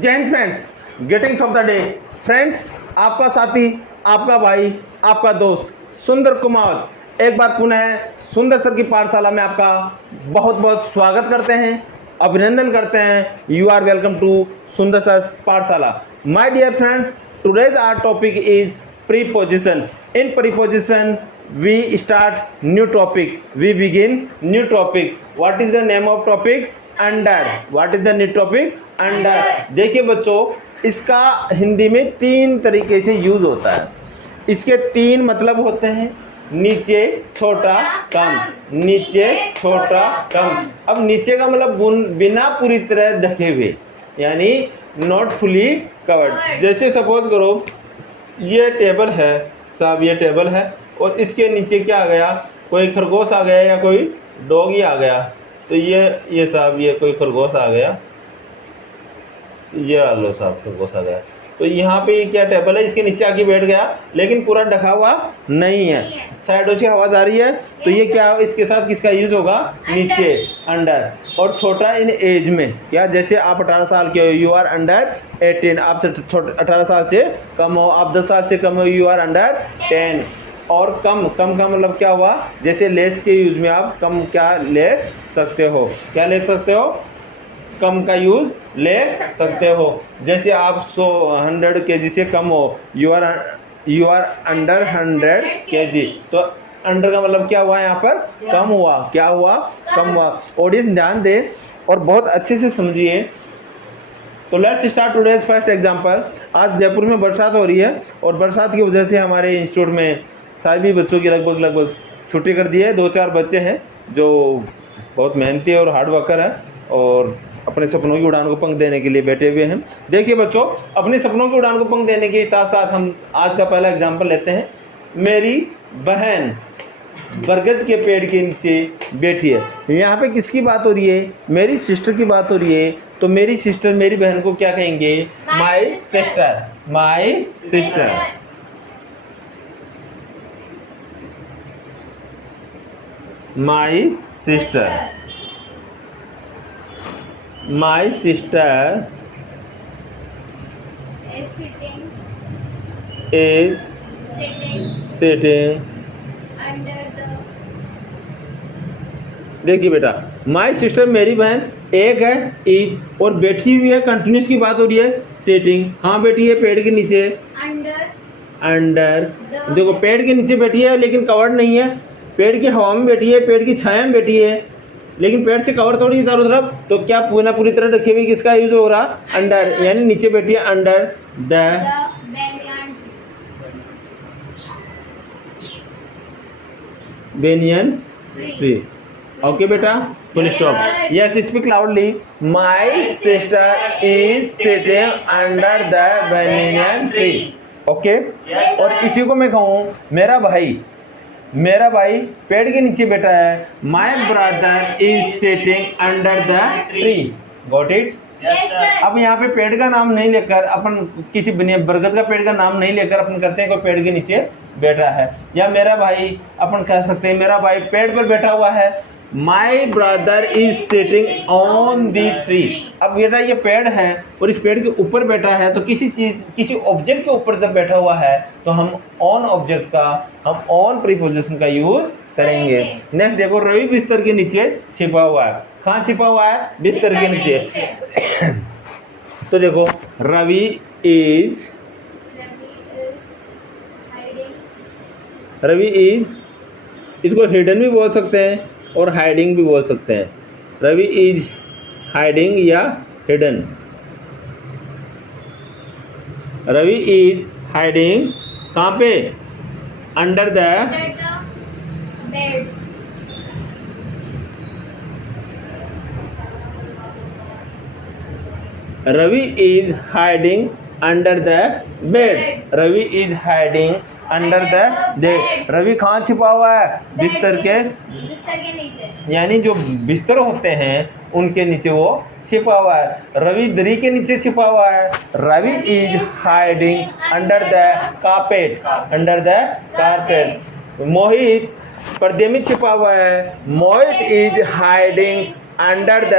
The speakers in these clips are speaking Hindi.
जय Hind friends, greetings of the day. Friends, आपका साथी, आपका भाई, आपका दोस्त सुंदर कुमार एक बार पुनः सुंदर सर की पाठशाला में आपका बहुत बहुत स्वागत करते हैं, अभिनंदन करते हैं। You are welcome to Sundar sir पाठशाला। My dear friends, today's hour topic is preposition. In preposition we start new topic, we begin new topic. What is the name of topic? Under. What is the new topic? Under. देखिए बच्चों, इसका हिंदी में तीन तरीके से यूज होता है। इसके तीन मतलब होते हैं, नीचे, छोटा, कम। नीचे, छोटा, कम। अब नीचे का मतलब बिना पूरी तरह ढके हुए, यानी नॉट फुली कवर्ड। जैसे सपोज करो ये टेबल है साहब, ये टेबल है और इसके नीचे क्या आ गया, कोई खरगोश आ गया या कोई डॉगी आ गया। तो ये साहब, ये कोई खरगोश आ गया, ये आ लो साहब, खरगोश आ गया। तो यहाँ पे ये क्या टेबल है, इसके नीचे आके बैठ गया, लेकिन पूरा ढका हुआ नहीं है, साइडों से आवाज आ रही है। तो ये क्या, इसके साथ किसका यूज होगा? नीचे, अंडर। और छोटा इन एज में, क्या जैसे आप 18 साल के हो, यू आर अंडर 18। आप 18 साल से कम हो, आप 10 साल से कम हो, यू आर अंडर 10। और कम का मतलब क्या हुआ, जैसे लेस के यूज में आप कम क्या ले सकते हो, क्या ले सकते हो, कम का यूज ले सकते हो। जैसे आप 100 kg से कम हो, यू आर अंडर 100 kg। तो अंडर का मतलब क्या हुआ, यहाँ पर कम हुआ। क्या हुआ? कम हुआ। ऑडियंस ध्यान दे और बहुत अच्छे से समझिए। तो let's start today's first example. आज जयपुर में बरसात हो रही है और बरसात की वजह से हमारे इंस्टीट्यूट में सभी बच्चों की लगभग छुट्टी कर दी है। 2-4 बच्चे हैं जो बहुत मेहनती और हार्ड वर्कर हैं और अपने सपनों की उड़ान को पंख देने के लिए बैठे हुए हैं। देखिए बच्चों, अपने सपनों की उड़ान को पंख देने के साथ साथ हम आज का पहला एग्जाम्पल लेते हैं। मेरी बहन बरगद के पेड़ के नीचे बैठी है। यहाँ पे किसकी बात हो रही है? मेरी सिस्टर की बात हो रही है। तो मेरी सिस्टर, मेरी बहन को क्या कहेंगे? My sister. My sister. My sister. My sister is sitting देखिए बेटा, माई सिस्टर मेरी बहन एक है, इज, और बैठी हुई है, कंटिन्यूस की बात हो रही है, सिटिंग। हाँ बैठी है पेड़ के नीचे, अंडर। देखो पेड़ के नीचे बैठी है लेकिन कवर्ड नहीं है, पेड़ की हवा में बैठी है, पेड़ की छाया में बैठी है, लेकिन पेड़ से कवर थोड़ी चारों तरफ। तो क्या पूरी तरह रखी हुई, किसका यूज हो रहा? अंडर, यानी नीचे बैठी है, under the banyan tree. Okay बेटा, full stop. Yes, speak loudly. My sister is sitting under the banyan tree. Okay. और इसी को मैं कहूँ, मेरा भाई पेड़ के नीचे बैठा है। My brother is sitting under the tree. Got it? अब यहाँ पे पेड़ का नाम नहीं लेकर अपन किसी बरगद का पेड़ का नाम नहीं लेकर अपन करते हैं कोई पेड़ के नीचे बैठा है। या मेरा भाई, अपन कह सकते हैं मेरा भाई पेड़ पर बैठा हुआ है। My brother is sitting on the tree. अब बेटा ये पेड़ है और इस पेड़ के ऊपर बैठा है, तो किसी ऑब्जेक्ट के ऊपर जब बैठा हुआ है तो हम ऑन ऑब्जेक्ट का, हम ऑन प्रीपोजिशन का यूज करेंगे। नेक्स्ट देखो, रवि बिस्तर के नीचे छिपा हुआ है। कहाँ छिपा हुआ है? बिस्तर के नीचे। तो देखो, रवि इज इसको हिडन भी बोल सकते हैं और हाइडिंग भी बोल सकते हैं। रवि इज हाइडिंग या हिडन। रवि इज हाइडिंग कहाँ पे? Under the bed. Ravi is hiding under the bed. Ravi is hiding under the bed. Ravi कहाँ छिपा हुआ है? बिस्तर के नीचे, यानी जो बिस्तर होते हैं उनके नीचे वो छिपा हुआ है। रवि दरी के नीचे छिपा हुआ है। Ravi is hiding under the carpet. Under the carpet. Mohit पर्दे में छिपा हुआ है। Mohit is hiding under the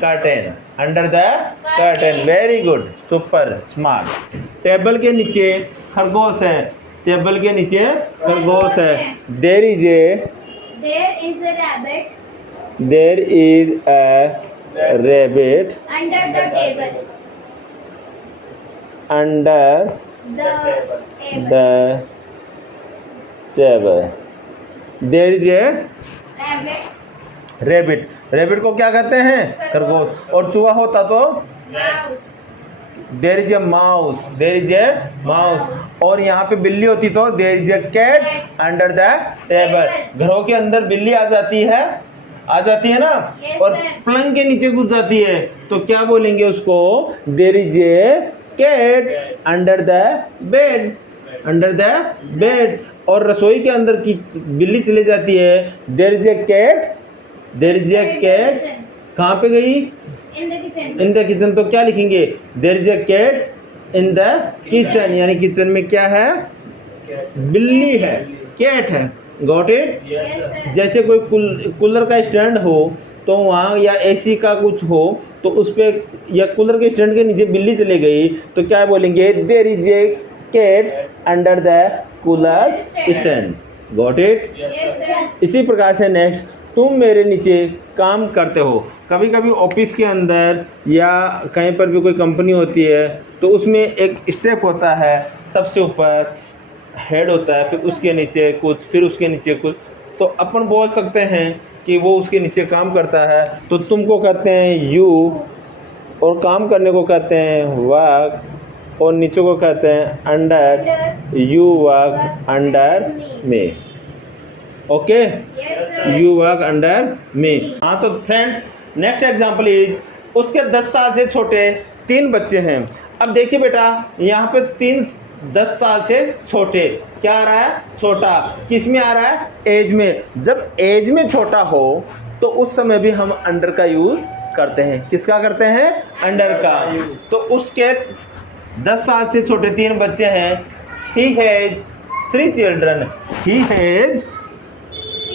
curtain. Under the curtain. Very good, super smart. Table के नीचे खरगोश है, टेबल के नीचे खरगोश है। There is a rabbit there is a rabbit under the table under the the table. There is a rabbit rabbit. Rabbit को क्या कहते हैं? खरगोश। और चूहा होता तो mouse there is a mouse, there is a mouse. और यहाँ पे बिल्ली होती तो there is a cat under the table. घरों के अंदर बिल्ली आ जाती है ना, Yes, और sir. पलंग के नीचे घुस जाती है तो क्या बोलेंगे उसको? There is a cat under the bed, under the bed. और रसोई के अंदर की बिल्ली चली जाती है, there is a cat, there is a cat. कहाँ पे गई? In the kitchen in the kitchen. तो क्या लिखेंगे? There is a cat in the kitchen, यानी किचन में क्या है? बिल्ली है, कैट है। Got it? जैसे कोई कूलर का स्टैंड हो तो वहाँ, या एसी का कुछ हो तो उस पे, या कूलर के स्टैंड के नीचे बिल्ली चली गई तो क्या बोलेंगे? There is a cat under the cooler stand. Got it? इसी प्रकार से नेक्स्ट, तुम मेरे नीचे काम करते हो। कभी कभी ऑफिस के अंदर या कहीं पर भी कोई कंपनी होती है तो उसमें एक स्टेप होता है, सबसे ऊपर हेड होता है, फिर उसके नीचे कुछ, फिर उसके नीचे कुछ। तो अपन बोल सकते हैं कि वो उसके नीचे काम करता है। तो तुमको कहते हैं यू, और काम करने को कहते हैं वर्क, और नीचे को कहते हैं under. You work under me. Okay, you work under मी। हाँ, तो फ्रेंड्स नेक्स्ट एग्जांपल इज, उसके 10 साल से छोटे 3 बच्चे हैं। अब देखिए बेटा, यहाँ पे 10 साल से छोटे, क्या आ रहा है? छोटा। किस में आ रहा है? एज में। जब एज में छोटा हो तो उस समय भी हम अंडर का यूज करते हैं। किसका करते हैं? अंडर का। तो उसके 10 साल से छोटे 3 बच्चे हैं। He has 3 children. He has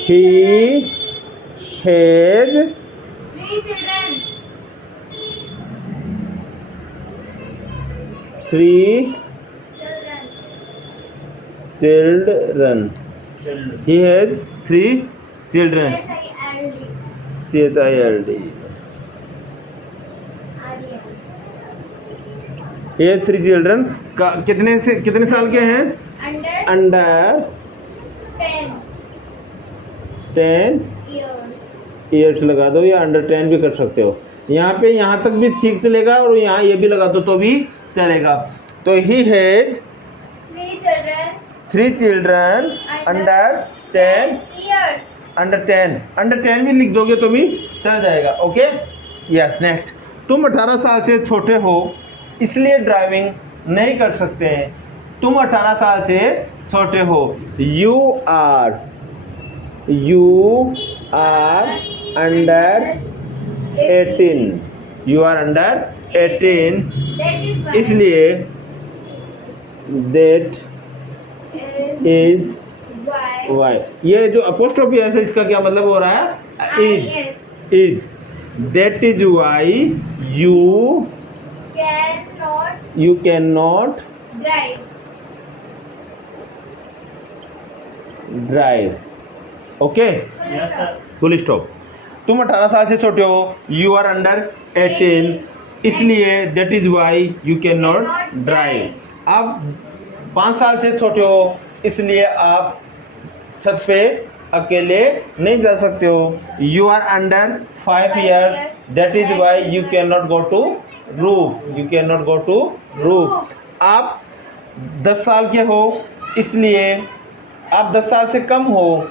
3 children 3 children. He has 3 children. CHILD. He has 3 children. कितने साल के हैं? अंडर 10 ईयर्स लगा दो, या अंडर 10 भी कर सकते हो। यहाँ पे यहाँ तक भी ठीक चलेगा, और यहाँ ये भी लगा दो तो भी चलेगा। तो ही has 3 children under 10 years under 10 भी लिख दोगे तो भी चल जाएगा। Okay, yes. नेक्स्ट, तुम 18 साल से छोटे हो इसलिए ड्राइविंग नहीं कर सकते हैं। तुम 18 साल से छोटे हो। You are under 18। You are under 18, that is इसलिए दैट इज why वाई। ये जो अपोस्ट्रोफी है इसका क्या मतलब हो रहा है? Is. That is why you can not drive. Okay, full stop. तुम 18 साल से छोटे हो, यू आर अंडर 18, इसलिए that is why you can not drive. अब 5 साल से छोटे हो इसलिए आप छत पे अकेले नहीं जा सकते हो। You are under 5 years, that is why you can not go to roof. You can not go to roof. आप 10 साल के हो इसलिए, आप 10 साल से कम हो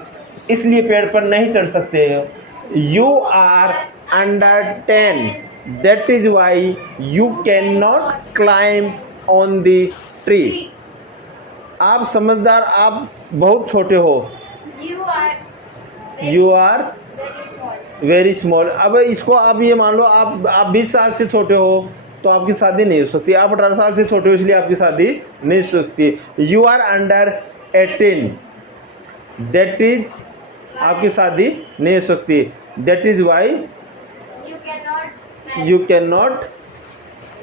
इसलिए पेड़ पर नहीं चढ़ सकते। You are under 10, that is why you can not climb on the tree. आप समझदार, आप बहुत छोटे हो। You are very small. अब इसको आप ये मान लो, आप 20 साल से छोटे हो तो आपकी शादी नहीं हो सकती। आप 18 साल से छोटे हो इसलिए आपकी शादी नहीं हो सकती। You are under 18, that is, आपकी शादी नहीं हो सकती। That is why you cannot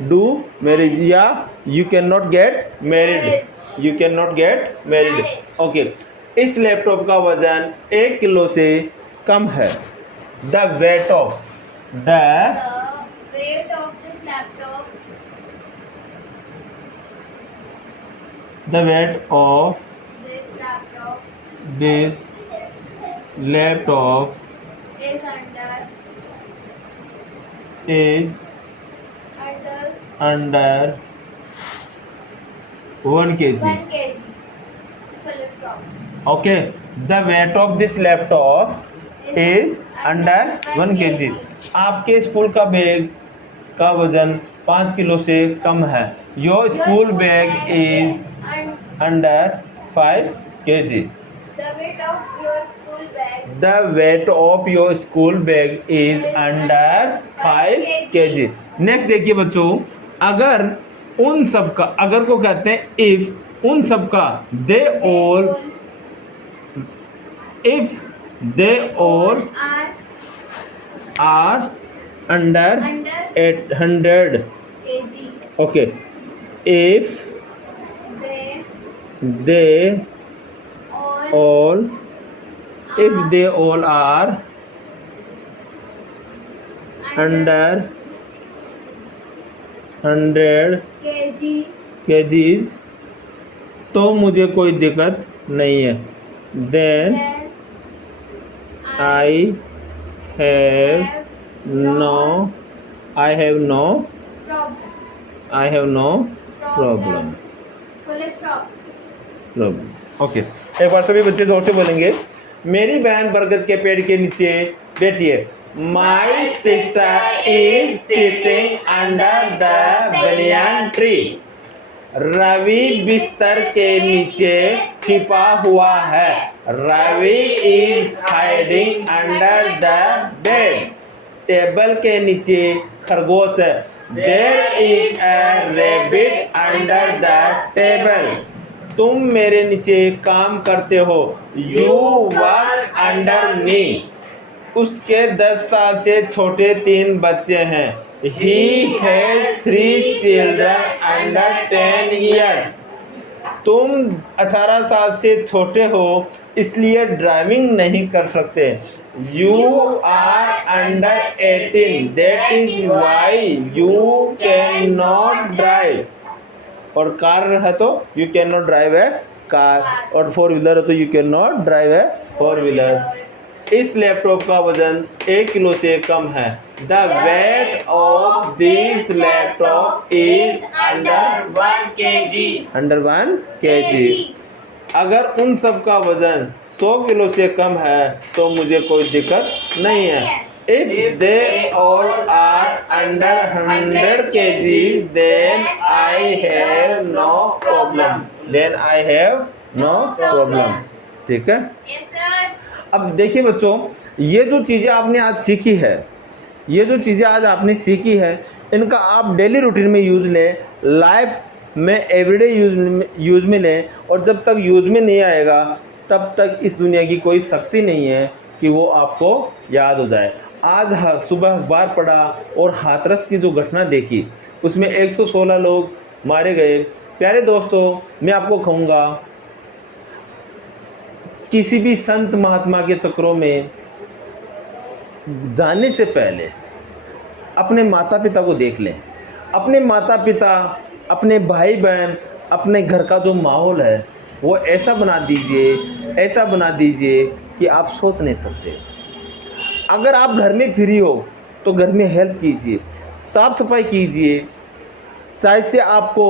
do marriage या you cannot get married, you cannot get married. Okay, इस लैपटॉप का वजन 1 किलो से कम है. The weight of The weight of this laptop. the weight of This laptop this laptop is under is under 1 kg. 1 kg. Full stop. Okay, the weight of this laptop is under 1 kg. आपके स्कूल का बैग का वजन 5 किलो से कम है. Your school bag is under 5 kg. The weight of your school bag. The weight of your school bag is under 5 kg. Next देखिए बच्चों, अगर उन सब का, अगर को कहते हैं if उन सब का, they all, if they all are under 800. kg. Okay, if They they all, if they all are under 100 kg. kgs, तो मुझे कोई दिक्कत नहीं है. Then Then I have no problem. I have no problem. Full stop. Problem. Okay, एक बार सभी बच्चे जोर से बोलेंगे. मेरी बहन बरगद के पेड़ के नीचे बैठी है. My sister is sitting under the banyan tree. Ravi बिस्तर के नीचे छिपा हुआ है. Ravi is hiding under the bed. Table के नीचे खरगोश है. There is a rabbit under the table. तुम मेरे नीचे काम करते हो. You work under me. उसके 10 साल से छोटे 3 बच्चे हैं. He has 3 children under 10 years. तुम 18 साल से छोटे हो, इसलिए ड्राइविंग नहीं कर सकते. You are under 18, that is why you can not drive. और कार है तो यू कैन नॉट ड्राइव है कार, और 4 व्हीलर है तो यू कैन नॉट ड्राइव है 4 व्हीलर. इस लैपटॉप का वजन 1 किलो से कम है. The weight of this laptop is under 1 kg. Under 1 kg. अगर उन सब का वजन 100 किलो से कम है तो मुझे कोई दिक्कत नहीं है. If they all are under 100 kgs, then I have no problem. Then I have no problem. ठीक है. Yes, sir. अब देखिए बच्चों, ये जो चीज़ें आपने आज सीखी है, ये जो चीज़ें आज आपने सीखी है, इनका आप डेली रूटीन में यूज़ लें, लाइफ में एवरीडे यूज़ में लें. और जब तक यूज़ में नहीं आएगा तब तक इस दुनिया की कोई शक्ति नहीं है कि वो आपको याद हो जाए. आज सुबह अखबार पढ़ा और हाथरस की जो घटना देखी, उसमें 116 लोग मारे गए. प्यारे दोस्तों, मैं आपको कहूँगा, किसी भी संत महात्मा के चक्रों में जाने से पहले अपने माता पिता को देख लें. अपने माता पिता, अपने भाई बहन, अपने घर का जो माहौल है वो ऐसा बना दीजिए कि आप सोच नहीं सकते. अगर आप घर में फ्री हो तो घर में हेल्प कीजिए, साफ़ सफाई कीजिए. चाहे से आपको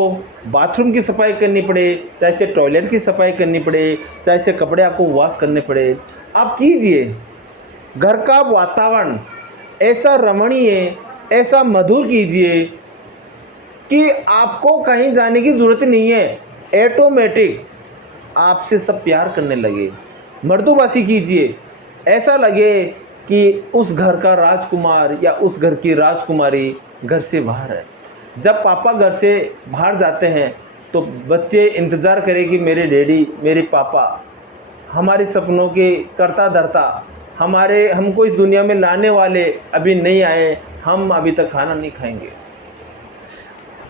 बाथरूम की सफाई करनी पड़े, चाहे से टॉयलेट की सफाई करनी पड़े, चाहे से कपड़े आपको वॉश करने पड़े, आप कीजिए. घर का वातावरण ऐसा रमणीय, ऐसा मधुर कीजिए कि आपको कहीं जाने की ज़रूरत नहीं है. ऑटोमेटिक आपसे सब प्यार करने लगे. मर्दूबासी कीजिए, ऐसा लगे कि उस घर का राजकुमार या उस घर की राजकुमारी घर से बाहर है. जब पापा घर से बाहर जाते हैं तो बच्चे इंतज़ार करें कि मेरे डैडी, मेरे पापा हमारे सपनों के करता धरता हमको इस दुनिया में लाने वाले अभी नहीं आए, हम अभी तक खाना नहीं खाएंगे।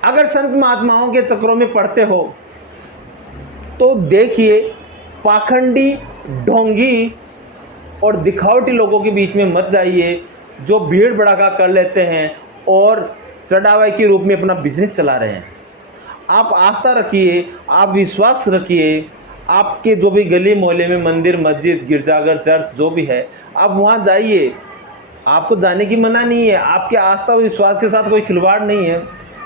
अगर संत महात्माओं के चक्रों में पड़ते हो तो देखिए, पाखंडी, ढोंगी और दिखावटी लोगों के बीच में मत जाइए, जो भीड़ भड़ाका कर लेते हैं और चढ़ावे के रूप में अपना बिजनेस चला रहे हैं। आप आस्था रखिए, आप विश्वास रखिए, आपके जो भी गली मोहल्ले में मंदिर, मस्जिद, गिरजाघर, चर्च जो भी है, आप वहाँ जाइए, आपको जाने की मना नहीं है, आपके आस्था और विश्वास के साथ कोई खिलवाड़ नहीं है।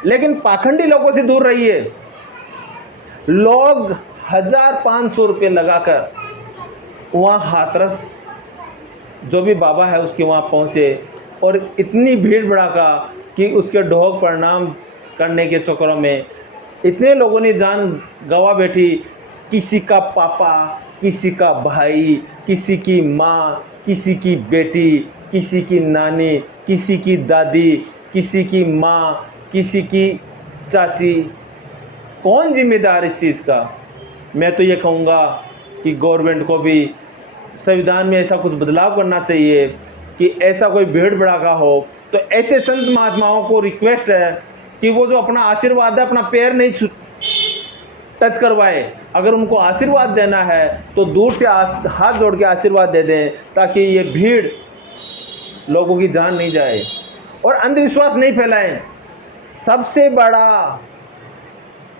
लेकिन पाखंडी लोगों से दूर रहिए। लोग 1500 रुपये लगाकर वहाँ हाथरस जो भी बाबा है उसके वहाँ पहुँचे और इतनी भीड़ भड़ाका कि उसके ढोक प्रणाम करने के चक्करों में इतने लोगों ने जान गंवा बैठी। किसी का पापा, किसी का भाई, किसी की माँ, किसी की बेटी, किसी की नानी, किसी की दादी, किसी की माँ, किसी की चाची। कौन जिम्मेदार इस चीज़ का? मैं तो ये कहूँगा कि गवर्नमेंट को भी संविधान में ऐसा कुछ बदलाव करना चाहिए कि ऐसा कोई भीड़ भड़ाका हो तो ऐसे संत महात्माओं को रिक्वेस्ट है कि वो जो अपना आशीर्वाद है, अपना पैर नहीं टच करवाए। अगर उनको आशीर्वाद देना है तो दूर से हाथ जोड़ के आशीर्वाद दे दें, ताकि ये भीड़ लोगों की जान नहीं जाए और अंधविश्वास नहीं फैलाएं। सबसे बड़ा,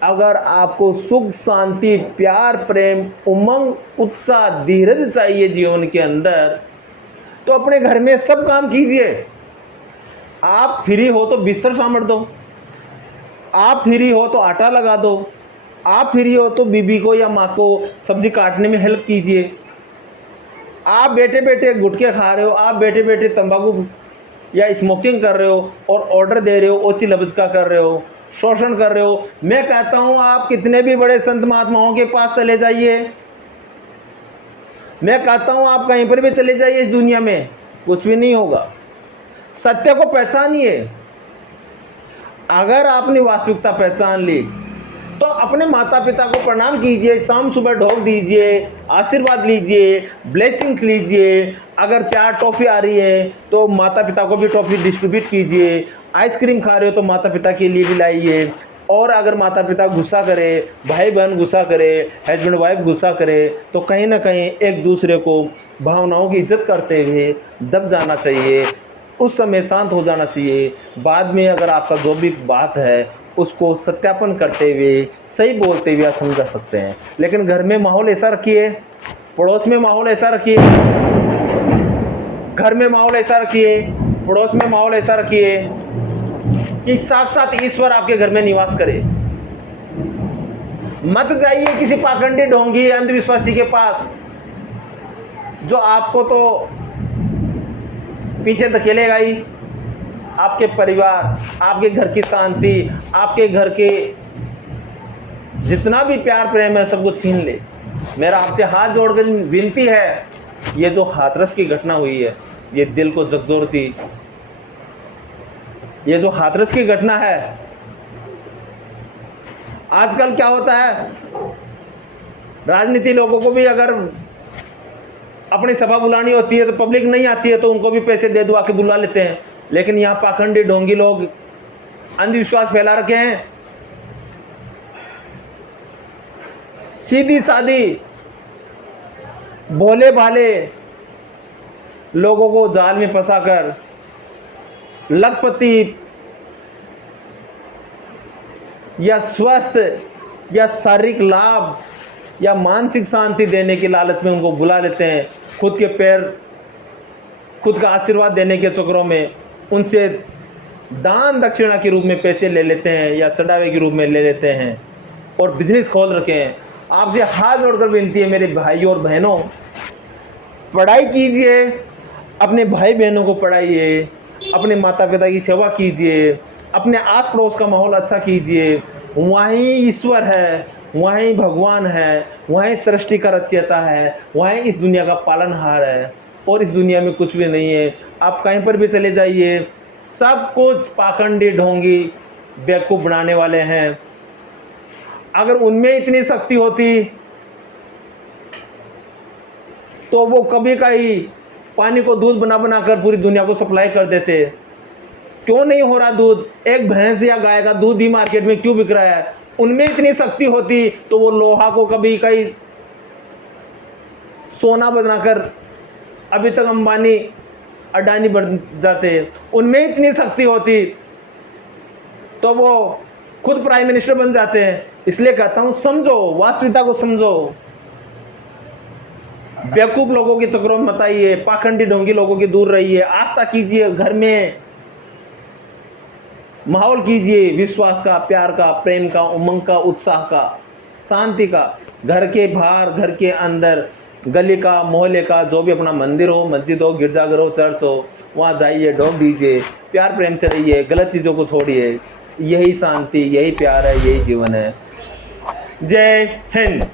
अगर आपको सुख, शांति, प्यार, प्रेम, उमंग, उत्साह, धीरज चाहिए जीवन के अंदर, तो अपने घर में सब काम कीजिए। आप फ्री हो तो बिस्तर सामट दो, आप फ्री हो तो आटा लगा दो, आप फ्री हो तो बीबी को या माँ को सब्जी काटने में हेल्प कीजिए। आप बैठे बैठे गुटखे खा रहे हो, आप बैठे बैठे तंबाकू या स्मोकिंग कर रहे हो और ऑर्डर दे रहे हो, ओची लबजका कर रहे हो, शोषण कर रहे हो। मैं कहता हूँ आप कितने भी बड़े संत महात्माओं के पास चले जाइए, मैं कहता हूँ आप कहीं पर भी चले जाइए, इस दुनिया में कुछ भी नहीं होगा। सत्य को पहचानिए। अगर आपने वास्तविकता पहचान ली तो अपने माता पिता को प्रणाम कीजिए, शाम सुबह ढोक दीजिए, आशीर्वाद लीजिए, ब्लेसिंग्स लीजिए। अगर 4 टॉफ़ी आ रही है तो माता पिता को भी टॉफ़ी डिस्ट्रीब्यूट कीजिए। आइसक्रीम खा रहे हो तो माता पिता के लिए भी लाइए। और अगर माता पिता गुस्सा करे, भाई बहन गुस्सा करे, हस्बैंड वाइफ गुस्सा करे, तो कहीं ना कहीं एक दूसरे को भावनाओं की इज्जत करते हुए दब जाना चाहिए, उस समय शांत हो जाना चाहिए। बाद में अगर आपका जो भी बात है उसको सत्यापन करते हुए, सही बोलते हुए आप समझा सकते हैं। लेकिन घर में माहौल ऐसा रखिए, पड़ोस में माहौल ऐसा रखिए, घर में माहौल ऐसा रखिए, पड़ोस में माहौल ऐसा रखिए कि साक्षात ईश्वर आपके घर में निवास करे। मत जाइए किसी पाखंडी, ढोंगी, अंधविश्वासी के पास जो आपको तो पीछे धकेलेगा ही। आपके परिवार, आपके घर की शांति, आपके घर के जितना भी प्यार प्रेम है सब कुछ छीन ले। मेरा आपसे हाथ जोड़कर विनती है, ये जो हाथरस की घटना हुई है ये दिल को झकझोरती। ये जो हाथरस की घटना है, आजकल क्या होता है, राजनीति लोगों को भी अगर अपनी सभा बुलानी होती है तो पब्लिक नहीं आती है तो उनको भी पैसे दे दो, आके बुला लेते हैं। लेकिन यहाँ पाखंडी, ढोंगी लोग अंधविश्वास फैला रखे हैं। सीधी सादी भोले भाले लोगों को जाल में फंसाकर लखपति या स्वस्थ या शारीरिक लाभ या मानसिक शांति देने के लालच में उनको बुला लेते हैं। खुद के पैर, खुद का आशीर्वाद देने के चक्करों में उनसे दान दक्षिणा के रूप में पैसे ले लेते हैं या चढ़ावे के रूप में ले लेते हैं और बिजनेस खोल रखे हैं। आपसे हाथ जोड़कर विनती है मेरे भाइयों और बहनों, पढ़ाई कीजिए, अपने भाई बहनों को पढ़ाइए, अपने माता पिता की सेवा कीजिए, अपने आस पड़ोस का माहौल अच्छा कीजिए। वहीं ईश्वर है, वहीं भगवान है, वहीं सृष्टि का रचयिता है, वहीं इस दुनिया का पालनहार है और इस दुनिया में कुछ भी नहीं है। आप कहीं पर भी चले जाइए, सब कुछ पाखंडी, ढोंगी, बेवकूफ़ बनाने वाले हैं। अगर उनमें इतनी शक्ति होती तो वो कभी का ही पानी को दूध बना बना कर पूरी दुनिया को सप्लाई कर देते। क्यों नहीं हो रहा दूध? एक भैंस या गाय का दूध ही मार्केट में क्यों बिक रहा है? उनमें इतनी शक्ति होती तो वो लोहा को कभी कहीं सोना बनाकर अभी तक अंबानी अडानी बन जाते। उनमें इतनी शक्ति होती तो वो खुद प्राइम मिनिस्टर बन जाते हैं। इसलिए कहता हूं, समझो, वास्तविकता को समझो। बेवकूफ लोगों के चक्करों में मत आइए, पाखंडी ढोंगी लोगों की दूर रहिए। आस्था कीजिए, घर में माहौल कीजिए विश्वास का, प्यार का, प्रेम का, उमंग का, उत्साह का, शांति का। घर के बाहर, घर के अंदर, गली का, मोहल्ले का, जो भी अपना मंदिर हो, मस्जिद हो, गिरजाघर हो, चर्च हो, वहाँ जाइए, ढोक दीजिए, प्यार प्रेम से रहिए, गलत चीज़ों को छोड़िए। यही शांति, यही प्यार है, यही जीवन है। जय हिंद।